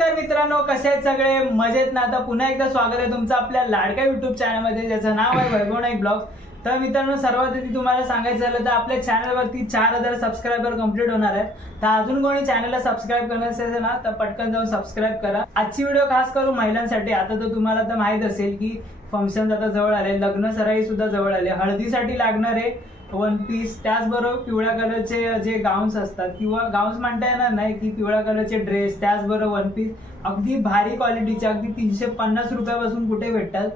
नमस्कार मित्रांनो, कसे आहेत सगळे? मजेत ना? आता पुन्हा एकदा स्वागत आहे तुमचं आपल्या लाडक्या युट्यूब चॅनलमध्ये, ज्याचं नाव आहे वैभव नाईक ब्लॉग. तर मित्रांनो, सर्वात आधी तुम्हाला सांगायचं झालं तर आपल्या चॅनलवरती 4000 सबस्क्रायबर कंप्लीट होणार आहेत. तर अजून कोणी चॅनलला सबस्क्राईब करणार असेल ना तर पटकन जाऊन सबस्क्राईब करा. आजची व्हिडिओ खास करून महिलांसाठी. आता तर तुम्हाला तर माहित असेल की फंक्शन आता जवळ आले, लग्न सराई सुद्धा जवळ आले. हळदीसाठी लागणारे वन पीस, त्याचबरोबर पिवळ्या कलरचे जे गाऊन्स असतात किंवा गाऊन्स म्हणता येणार नाही की पिवळ्या कलरचे ड्रेस, त्याचबरोबर वन पीस अगदी भारी क्वालिटीचे, अगदी 350 रुपयापासून कुठे भेटतात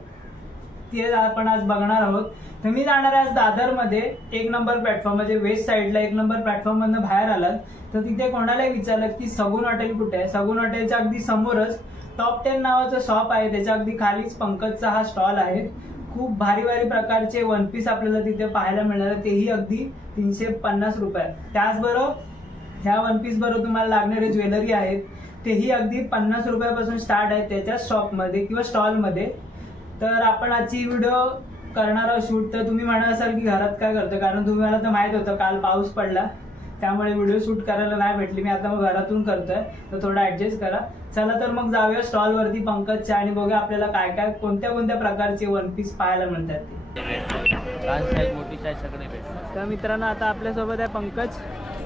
ते आपण आज बघणार आहोत. तर मी जाणार आहे आज दादरमध्ये, एक नंबर प्लॅटफॉर्म म्हणजे वेस्ट साईडला एक नंबर प्लॅटफॉर्म मधनं बाहेर आलात तर तिथे कोणालाही विचारलं की सगुन हॉटेल कुठे आहे. सगुन हॉटेलच्या अगदी समोरच टॉप 10 नावाचं शॉप आहे, त्याच्या अगदी खालीच पंकजचा हा स्टॉल आहे. खूप भारी भारी प्रकारचे वन पीस आपल्याला तिथे पाहायला मिळणार, तेही अगदी 350 रुपयात. त्याचबरोबर ह्या वन पीस बरोबर तुम्हाला लागणारे ज्वेलरी आहेत तेही अगदी 50 रुपयापासून स्टार्ट आहेत त्याच्या शॉपमध्ये किंवा स्टॉलमध्ये. तर आपण आजची व्हिडिओ करणार आहोत शूट. तर तुम्ही म्हणत असाल की घरात काय करतो, कारण तुम्हाला तर माहित होतं काल पाऊस पडला त्यामुळे व्हिडिओ शूट करायला नाही भेटली. मी आता मग घरातून करतोय, तर थोडं ऍडजस्ट करा. चला तर मग जाऊया स्टॉल वरती पंकजच्या आणि बघूया आपल्याला काय काय कोणत्या कोणत्या प्रकारचे वन पीस पाहायला मिळतात ते. मोठी साईज सगळे भेटतात. तर मित्रांनो, आता आपल्यासोबत आहे पंकज.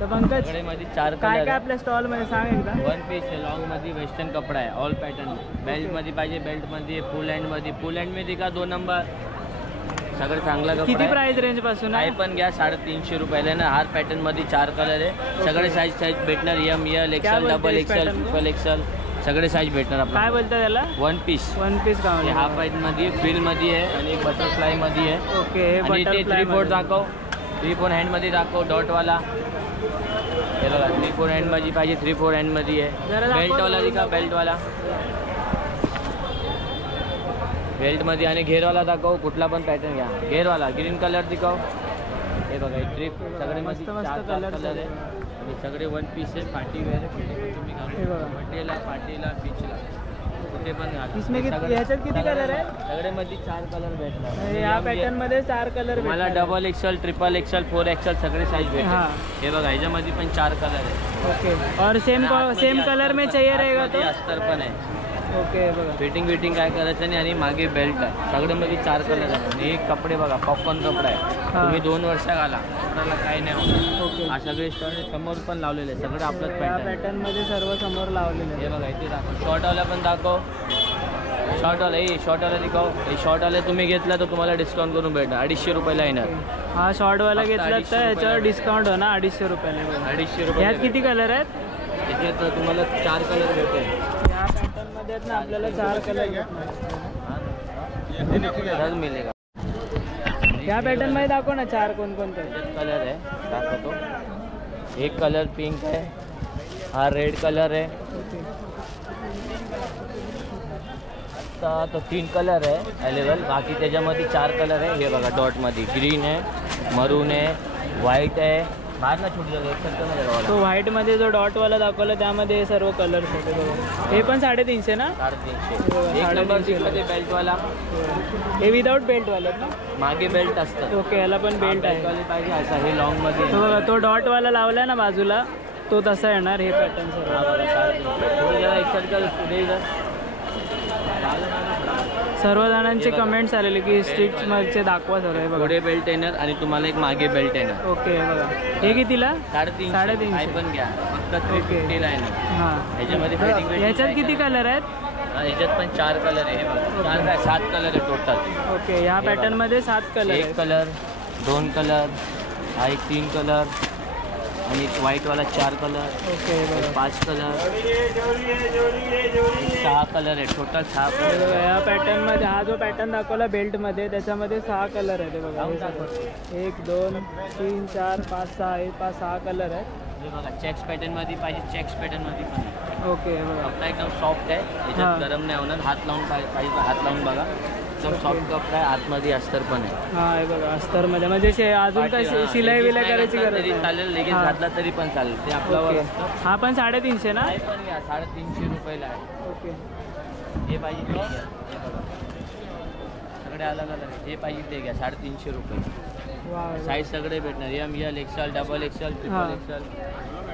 तर पंकज, मध्ये 4 काय काय आपल्या स्टॉल मध्ये सांग एकदा. वन पीस लॉन्ग मध्ये वेस्टर्न कपडा आहे, ऑल पॅटर्न. बेल्ट मध्ये पाहिजे बेल्ट मध्ये, फुल हँड मध्ये. फुल हँड मध्ये का 2 नंबर सगळं चांगला कपडा. किती प्राइस रेंज पासून आहे? पण घ्या 350 रुपयाला ना. हार पॅटर्न मध्ये 4 कलर आहे, सगळे साईज भेटणार. M L XL, double XL, triple XL सगळे साईज भेटणार. आपल्याला काय बोलतात त्याला? One piece. हाफ पॅट मध्ये, फील मध्ये आहे आणि बटरफ्लाय मध्ये आहे. ओके. आणि ते 3/4 दाखव, 3/4 हँड मध्ये दाखव, डॉट वाला. हे बघा 3/4 हँड मध्ये पाहिजे, 3/4 हँड मध्ये आहे. बेल्ट वाला दिखा, बेल्ट वाला बेल्ट मध्ये. आणि घेरवाला दाखव, कुठला पण पॅटर्न घ्या. घेरवाला ग्रीन कलर दिखाव. हे बघा ट्रिप सगळे मध्ये 4 कलर आहे आणि सगळे वन पीस आहे. पार्टी वेअर आहे, तुम्ही बर्थडेला, पार्टीला, बीचला कुठे पण घाला. याच्यात किती कलर आहे? सगळे मध्ये 4 कलर भेटणार. या पॅटर्न मध्ये 4 कलर मला double XL, triple XL, 4 XL सगळे साइज भेटणार. हे बघा ह्याच्यामध्ये पण 4 कलर आहे. ओके. और सेम कलर में चाहिए रहेगा तो? अस्तर पण आहे. ओके. बघा फिटिंग काय करायचं नाही. आणि मागे बेल्ट आहे, सगळे मध्ये 4 कलर आहे. आणि एक कपडे बघा, पॉपकॉर्न कपडा आहे, तुम्ही 2 वर्ष घाला, कपड्याला काही नाही होणार. ओके. हा सगळे स्टॉल समोर पण लावलेले आहे, सगळं आपलंच पॅटर्न मध्ये सर्व समोर लावलेले. हे बघा इथे दाखव. शॉर्टवाला पण दाखव. शॉर्टवाला शॉर्टवाला दिखाव. हे शॉर्टवाला तुम्ही घेतला तर तुम्हाला डिस्काउंट करून भेटणार, 250 रुपयाला येणार. हा शॉर्टवाला घेतला तर याच्यावर डिस्काउंट होणार 250 रुपयाला. 250 रुपये. यात किती कलर आहेत? याच्यात तुम्हाला 4 कलर भेटेल. या पॅटर्न मध्ये ना आपल्याला 4 कलर मिळेल. या पॅटर्न मध्ये दाखव ना 4 कोणकोणते कलर आहे दाखवतो. एक कलर पिंक आहे, हा रेड कलर आहे. आता तो 3 कलर आहे अवेलेबल, बाकी त्याच्यामध्ये 4 कलर आहे. हे बघा डॉट मध्ये ग्रीन आहे, मरून आहे, व्हाईट आहे. बाहेर ना छोटी जगह तो व्हाईट मध्ये जो डॉट वाला दाखवला त्यामध्ये सर्व कलर्स होते. हे पण 350 ना? 350. बेल्ट वाला, हे विदाउट बेल्ट वाले ना? मागे बेल्ट असतं. ओके. याला पण बेल्ट आहे पाहिजे असा. हे लॉंग मध्ये तो बघा, तो डॉट वाला लावलाय ना बाजूला, तो तसा येणार. हे पॅटर्न सर्व जणांचे कमेंट्स आलेले की स्टिच मध्ये दाखवा सर्व. पुढे बेल्ट येणार आणि तुम्हाला एक मागे बेल्ट येणार. ओके. बघा हे कितीला? 350 पण घ्या, फक्त 350 ला येणार. हां. याच्यामध्ये याच्यात किती कलर आहेत? याच्यात पण 4 कलर आहे. 7 कलर आहे टोटल. ओके. या पॅटर्न मध्ये 7 कलर. 1 कलर, 2 कलर, हा एक 3 कलर आणि व्हाईट वाला 4 कलर. ओके. 5 कलर, 6 कलर आहे टोटल. 6 कलर. या पॅटर्न मध्ये हा जो पॅटर्न दाखवला बेल्ट मध्ये त्याच्यामध्ये 6 कलर आहेत. बघा 1 2 3 4 5 6 हे 6 कलर आहेत. हे बघा चेक्स पॅटर्न मध्ये पाहिजे, चेक्स पॅटर्न मध्ये पण. ओके. कपडा एकदम सॉफ्ट आहे, याच्यात गरम नाही होणार. हात लावून पाहिजे, हात लावून बघा. एकदम सॉफ्ट कपडा आहे, आतमध्ये अस्तर पण आहे. हा हे बघा अस्तर मध्ये, म्हणजे अजून काय शिलाई विलाई करायची गरज नाही. चालेल, लगेच घातला तरी पण चालेल, ते आपल्यावर. हा पण 350 ना? पण घ्या 350 रुपयाला आहे. ओके. हे पाहिजे ते घ्या. सगळे अलग अलग आहे, जे पाहिजे ते घ्या. 350 रुपये. साईज सगळे भेटणार. M L XL, double XL, triple XL.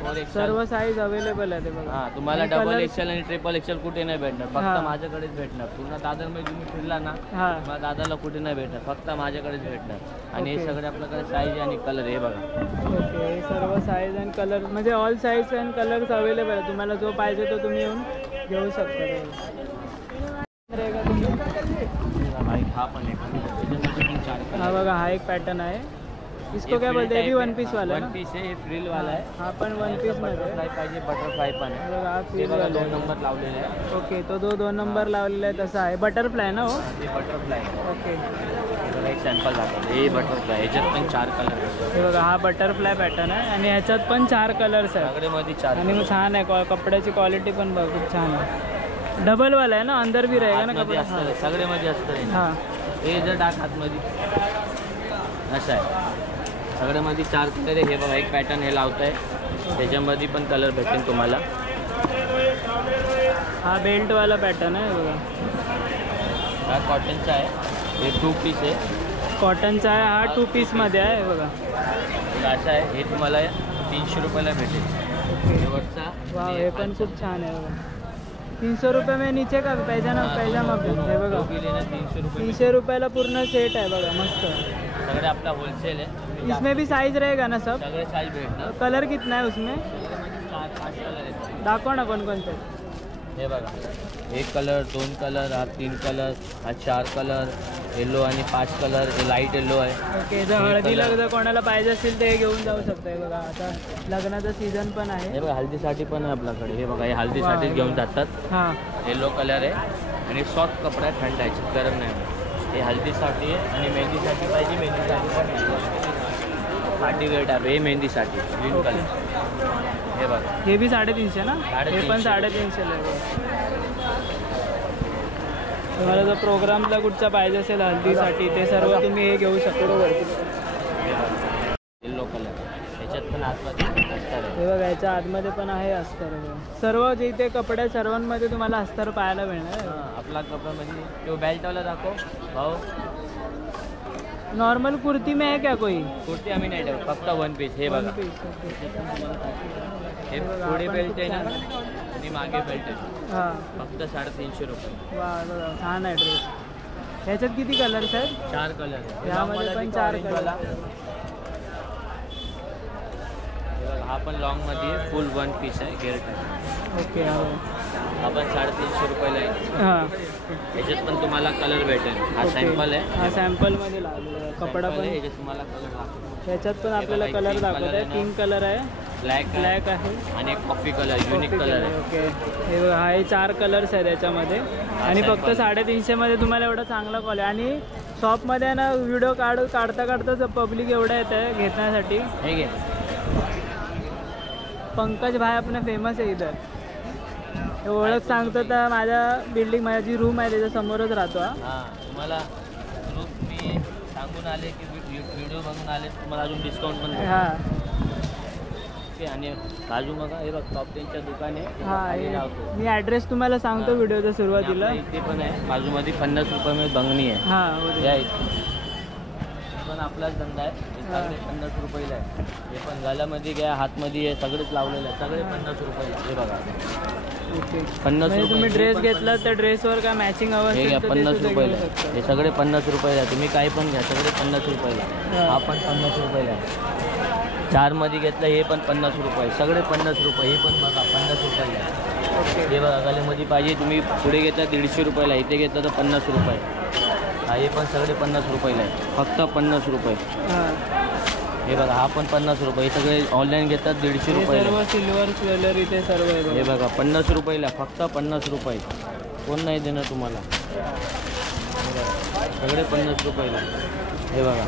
4XL सर्व साईज अवेलेबल आहे ते बघा. हा तुम्हाला आणि डबल colours- एक्सेल आणि ट्रिपल एक्सेल कुठे नाही भेटणार, हा. फक्त माझ्याकडेच भेटणार. पूर्ण दादरमध्ये तुम्ही फिरला ना हा तुम्हाला दादाला कुठे नाही भेटणार, फक्त माझ्याकडेच भेटणार. आणि हे Okay. सगळे आपल्याकडे साईज आणि कलर हे बघा. ओके. हे सर्व साईज अँड कलर म्हणजे all size and colours available आहे. तुम्हाला जो पाहिजे तो तुम्ही येऊन घेऊ शकता. भाई हा पण आहे, त्याच्यामध्ये पण 4 हा कलर. बघा हा एक पॅटर्न आहे. इसको क्या बोलते हैं? ये भी वन पीस वाला है वन ना? पीस आहे, हे फ्रिल वाला आहे. हा पण वन पीस मध्ये बटरफ्लाय पाहिजे, बटरफ्लाय पण आहे. बघा हा हे फ्रीज बघा वाला 2 आहे. नंबर लावलेले आहे. ओके तो 2 नंबर लावलेला आहे तसा आहे. बटरफ्लाय ना हो. ते बटरफ्लाय आहे. ओके. बघा एक सॅम्पल दाखवतो. हे बटरफ्लाय, ह्याच्यात पण 4 कलर आहे. हे बघा हा बटरफ्लाय पॅटर्न आहे आणि ह्याच्यात पण 4 कलर्स आहेत. सगळेमध्ये 4 आणि मग छान आहे कपड्याची क्वालिटी पण बघ खूप छान आहे. डबल वाला आहे ना, अंदर भी रहेगा ना आतमध्ये कपडा. असतं, सगळेमध्ये असतं. हा हे जर टाक आतमध्ये असं आहे. सगळ्यामध्ये 4 कलर आहे. हे बघा एक पॅटर्न हे लावत आहे, त्याच्यामध्ये पण कलर भेटेल तुम्हाला. हा बेल्टवाला पॅटर्न आहे बघा. हा कॉटनचा आहे, हे 2 पीस आहे. कॉटनचा आहे हा 2 पीसमध्ये आहे बघा. हे असं आहे, हे तुम्हाला 300 रुपयाला भेटेल. हे वरचा वा हे पण खूप छान आहे बघा. 300 रुपये में नीचे का पैजामा पैजामा पण हे बघा. 300 रुपये. 300 रुपयाला पूर्ण सेट आहे बघा मस्त. सगळे आपला होलसेल आहे. इसमें भी साइज रहेगा ना सब? सगळे साईज भेटणार. कलर कितना है उसमें? 4-5 कलर आहेत. दाखवा ना कोणकोणते. हे बघा 1 कलर, 2 कलर, हा 3 कलर, हा 4 कलर, येलो आणि 5 कलर. हे लाईट येलो आहे. ओके. जर हळदीला जर कोणाला पाहिजे असेल तर हे घेऊन जाऊ शकता. हे बघा आता लग्नाचा सीझन पण आहे. हे बघा हल्दीसाठी पण आहे आपल्याकडे. हे बघा हे हल्दीसाठीच वा. घेऊन जातात. हां येलो कलर आहे आणि सॉफ्ट कपडा आहे, थंड आहे, गरम नाही. हे हल्दीसाठी आहे आणि मेहंदीसाठी पाहिजे, मेहंदीसाठी पण पार्टी वेअर टाईप. हे मेहंदीसाठी ग्रीन ओके. कलर. हे बघा हे भी 350 ना? हे पण 350. 350 आहे. तुम्हाला जर प्रोग्रामला कुठचा पाहिजे असेल हल्दीसाठी ते सर्व तुम्ही हे घेऊ शकता. येलो कलर, ह्याच्यात पण आतमध्ये अस्तर आहे. हे बघा याच्या आतमध्ये पण आहे अस्तर. सर्व जे इथे कपडे सर्वांमध्ये तुम्हाला अस्तर पाहायला मिळणार आहे. हां, आपला कपड्यामध्ये तो बेल्टवाला दाखव भाऊ. नॉर्मल कुर्ती में है क्या कोई? कुर्ती आम्ही नाही ठेवत, फक्त 1 पीस. हे बघा One piece, okay. हे पुढे बेल्ट आहे ना आणि मागे बेल्ट आहे. हां फक्त 350 रुपये. वा बघा छान आहे ड्रेस. ह्याच्यात किती कलर्स आहेत? 4 कलर आहे. यामध्ये पण 4 कलर. हा पण लॉंगमध्ये फुल 1 पीस आहे, गेअर टाईप. ओके. हा पण 350 रुपयाला आहे. हां ह्याच्यात पण तुम्हाला कलर भेटेल. हा ओके. सॅम्पल आहे. हा सॅम्पलमध्ये लावलेला आहे. कपडा Sample पण आहे, ह्याच्यात तुम्हाला कलर दाखवतो. ह्याच्यात पण आपल्याला बघा, कलर pink दाखवत color आहे. आहे ना. 3 कलर आहे. ब्लॅक आहे आणि एक coffee colour, unique Coffee colour color, आहे. ओके. हे बघा हे 4 कलर्स आहेत याच्यामध्ये आणि फक्त sample. 350 मध्ये तुम्हाला एवढा चांगला क्वालिटी. आणि शॉपमध्ये ना व्हिडिओ काढताच पब्लिक एवढं येत आहे घेण्यासाठी. हे घे. पंकज भाई आपलं फेमस आहे इथं. हे ओळख सांगतो तर माझ्या बिल्डिंग माझी रूम आहे त्याच्या समोरच राहतो हा. हां, तुम्हाला ग्रुप मी सांगून आले की व्हिडिओ बघून आले, तुम्हाला अजून डिस्काउंट पण भेटेल. हां ओके. आणि बाजू बघा हे बघ टॉप 10च्या दुकान आहे. हां खाली लावतो. मी ॲड्रेस तुम्हाला सांगतो हां. व्हिडिओच्या आणि सुरुवातीला. आपल्या इथे पण आहे बाजूमध्ये 50 रुपये बंगणी आहे. हां या इथे हे पण आपलाच धंदा आहे. हे सगळे 50 रुपयाला आहे. हे पण गळ्यामध्ये घ्या, हातमध्ये आहे, सगळेच लावलेलं आहे. सगळे 50 रुपयाला. हे बघा ओके. 50 म्हणजे तुम्ही रुपये. ड्रेस घेतला तर ड्रेसवर काय मॅचिंग हवं हे असेल घ्या तर ते 50 सुद्धा रुपयाला. घेऊ शकता. हे सगळे 50 रुपयाला. तुम्ही काही पण घ्या, सगळे 50 रुपयाला. हां. हा पण 50 रुपयाला आहे. 4 मध्ये घेतलं हे पण 50 रुपये. सगळे 50 रुपये. हे पण बघा 50 रुपयाला आहे. ओके. हे बघा गळ्यामध्ये पाहिजे तुम्ही पुढे घेता 150 रुपयाला, इथे घेतलं तर 50 रुपये. हा हे पण सगळे 50 रुपयाला आहे. फक्त 50 रुपये. हां हे बघा हा पण 50 रुपये. हे सगळे ऑनलाईन घेतात 150 हे रुपयाला. सर्व सिल्वर ज्वेलरी ते सर्व आहे हे बघा. बघा 50 रुपयाला, फक्त 50 रुपये. कोण नाही देणार तुम्हाला. हे बघा सगळे 50 रुपयाला. हे बघा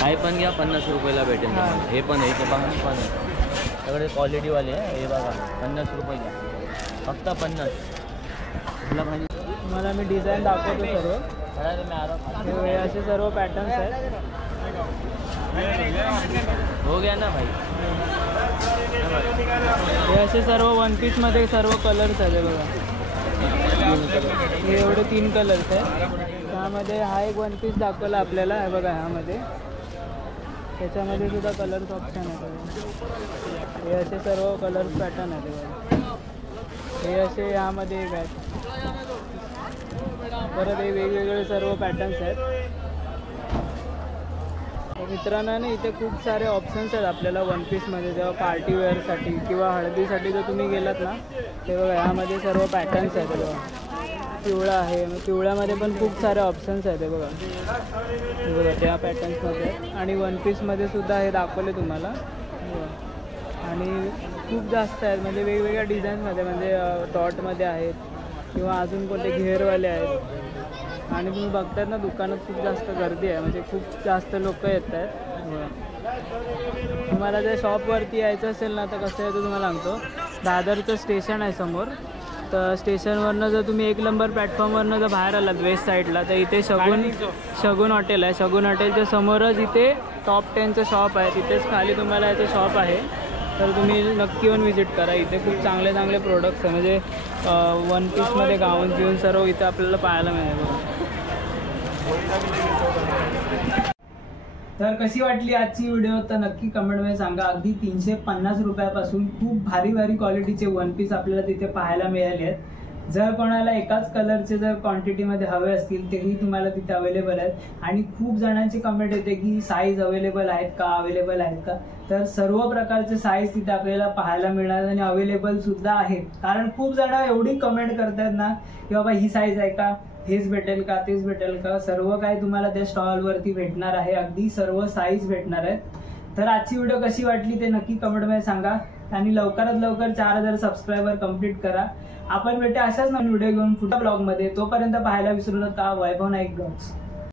काही पण घ्या 50 रुपयाला भेटेल तुम्हाला. हे पण आहे, ते बांगडी पण आहे, सगळे क्वालिटीवाले आहे. हे बघा 50 रुपयाला, फक्त 50. तुला पाहिजे तुम्हाला मी डिझाईन दाखवतो सर्व. अरे मी आराम. हे असे सर्व पॅटर्न्स आहेत. हो गया ना भाई. हे असे सर्व 1 पीसमध्ये सर्व कलर्स आहेत. हे बघा हे एवढे 3 कलर्स आहेत. त्यामध्ये हा एक 1 पीस दाखवला आपल्याला. हे बघा ह्यामध्ये त्याच्यामध्ये सुद्धा कलर्स ऑप्शन आहे. हे असे सर्व कलर्स पॅटर्न आहेत बघा. हे असे यामध्ये एक आहेत. परत हे वेगवेगळे सर्व पॅटर्न्स आहेत. मित्रांनो ना इथे खूप सारे ऑप्शन्स आहेत आपल्याला वन पीसमध्ये. जेव्हा पार्टी वेअरसाठी किंवा हळदीसाठी जर तुम्ही गेलात ना ते बघा यामध्ये सर्व पॅटर्न्स आहेत बघा. पिवळा आहे, मग पिवळ्यामध्ये पण खूप सारे ऑप्शन्स आहेत बघा. बघा त्या पॅटर्न्समध्ये आणि वन पीसमध्ये सुद्धा हे दाखवले तुम्हाला. आणि खूप जास्त आहेत म्हणजे वेगवेगळ्या डिझाईन्समध्ये, म्हणजे डॉटमध्ये आहेत किंवा अजून कोणते घेरवाले आहेत. आणि तुम्ही बघतायत ना दुकानात खूप जास्त गर्दी आहे, म्हणजे खूप जास्त लोक येत आहेत. तुम्हाला जर शॉपवरती यायचं असेल ना तर कसं आहे तर तुम्हाला सांगतो. दादरचं स्टेशन आहे समोर, तर स्टेशनवरनं जर तुम्ही 1 नंबर प्लॅटफॉर्मवरनं जर बाहेर आलात वेस्ट साईडला तर इथे शगुन हॉटेल आहे. शगुन हॉटेलच्या समोरच इथे टॉप 10चं शॉप आहे. तिथेच खाली तुम्हाला याचं शॉप आहे, तर तुम्ही नक्की येऊन व्हिजिट करा. इथे खूप चांगले चांगले प्रोडक्ट्स आहे, म्हणजे वन पीसमध्ये गाऊन घेऊन सर्व इथे आपल्याला पाहायला मिळेल बघा. तर कशी वाटली आजची व्हिडिओ तर नक्की कमेंटमध्ये सांगा. अगदी 350 रुपयापासून खूप भारी भारी क्वालिटीचे वन पीस आपल्याला तिथे पाहायला मिळाले आहेत. जर कोणाला एकाच कलरचे जर क्वांटिटीमध्ये हवे असतील तेही तुम्हाला तिथे अवेलेबल आहेत. आणि खूप जणांची कमेंट येते की साईज अवेलेबल आहेत का, तर सर्व प्रकारचे साईज तिथे आपल्याला पाहायला मिळणार आणि अवेलेबल सुद्धा आहेत. कारण खूप जण एवढी कमेंट करतात ना की बाबा ही साईज आहे का, हेच भेटेल का, तेच भेटेल का, सर्व काही तुम्हाला त्या स्टॉलवरती भेटणार आहे. अगदी सर्व साईज भेटणार आहेत. तर आजची व्हिडिओ कशी वाटली ते नक्की कमेंटमध्ये सांगा. आणि लवकरात लवकर 4000 सबस्क्रायबर कंप्लीट करा. आपण भेटू अशाच नवीन व्हिडिओ घेऊन पुढच्या ब्लॉगमध्ये. तोपर्यंत पाहायला विसरू नका वैभव नाईक ब्लॉग्स.